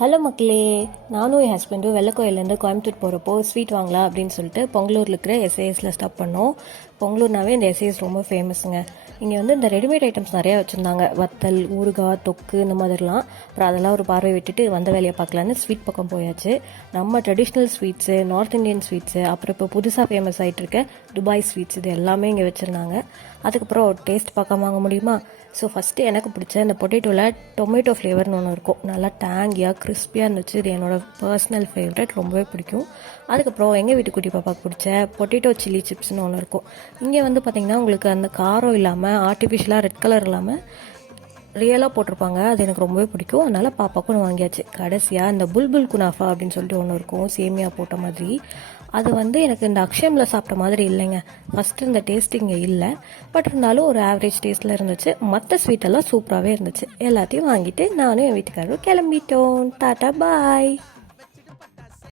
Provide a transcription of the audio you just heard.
Hello மக்களே, நானும் என் ஹஸ்பண்டும் வெள்ளக்கோயிலேருந்து கோயம்புத்தூர் போகிறப்போ ஸ்வீட் வாங்கலாம் அப்படின்னு சொல்லிட்டு பொங்கலூரில் இருக்கிற எஸ்ஏஎஸில் ஸ்டாப் பண்ணோம். பொங்கலூர்னாவே இந்த எஸ்ஏஎஸ் ரொம்ப ஃபேமஸுங்க. இங்கே வந்து இந்த ரெடிமேட் ஐட்டம்ஸ் நிறையா வச்சுருந்தாங்க. வத்தல், ஊறுகாய், தொக்கு இந்த மாதிரிலாம். அப்புறம் அதெல்லாம் ஒரு பார்வை விட்டுட்டு வந்த வேலையை பார்க்கலான்னு ஸ்வீட் பக்கம் போயாச்சு. நம்ம traditional sweets, north Indian sweets, அப்புறம் இப்போ புதுசாக ஃபேமஸ் ஆகிட்டு இருக்க துபாய் ஸ்வீட்ஸ், இது எல்லாமே இங்கே வச்சுருந்தாங்க. அதுக்கப்புறம் டேஸ்ட் பார்க்காம வாங்க முடியுமா? ஸோ ஃபஸ்ட்டு எனக்கு பிடிச்ச இந்த பொட்டேட்டோவில் டொமேட்டோ ஃப்ளேவர்னு ஒன்று இருக்கும். நல்லா டேங்கியாக கிறிஸ்பியாக இருந்துச்சு. இது என்னோடய பர்சனல் ஃபேவரட், ரொம்பவே பிடிக்கும். அதுக்கப்புறம் எங்கள் வீட்டு குட்டி பாப்பாவுக்கு பிடிச்ச பொட்டேட்டோ சில்லி சிப்ஸ்னு ஒன்று இருக்கும். இங்கே வந்து பார்த்திங்கன்னா உங்களுக்கு அந்த காரம் இல்லாமல் ஆர்டிஃபிஷியலாக ரெட் கலர் இல்லாமல் ரியலாக போட்டிருப்பாங்க. அது எனக்கு ரொம்பவே பிடிக்கும். அதனால் பாப்பாவுக்கும் நான் வாங்கியாச்சு. கடைசியாக இந்த புல்புல் குனாஃபா அப்படின்னு சொல்லிட்டு ஒன்று இருக்கும், சேமியா போட்ட மாதிரி. அது வந்து எனக்கு இந்த அக்ஷயமில் சாப்பிட்ட மாதிரி இல்லைங்க. ஃபஸ்ட்டு இந்த டேஸ்ட் இங்கே இல்லை, பட் இருந்தாலும் ஒரு ஆவரேஜ் டேஸ்ட்டில் இருந்துச்சு. மற்ற ஸ்வீட்டெல்லாம் சூப்பராகவே இருந்துச்சு. எல்லாத்தையும் வாங்கிட்டு நானும் என் வீட்டுக்காரரும் கிளம்பிட்டோம். டாட்டா பாய்.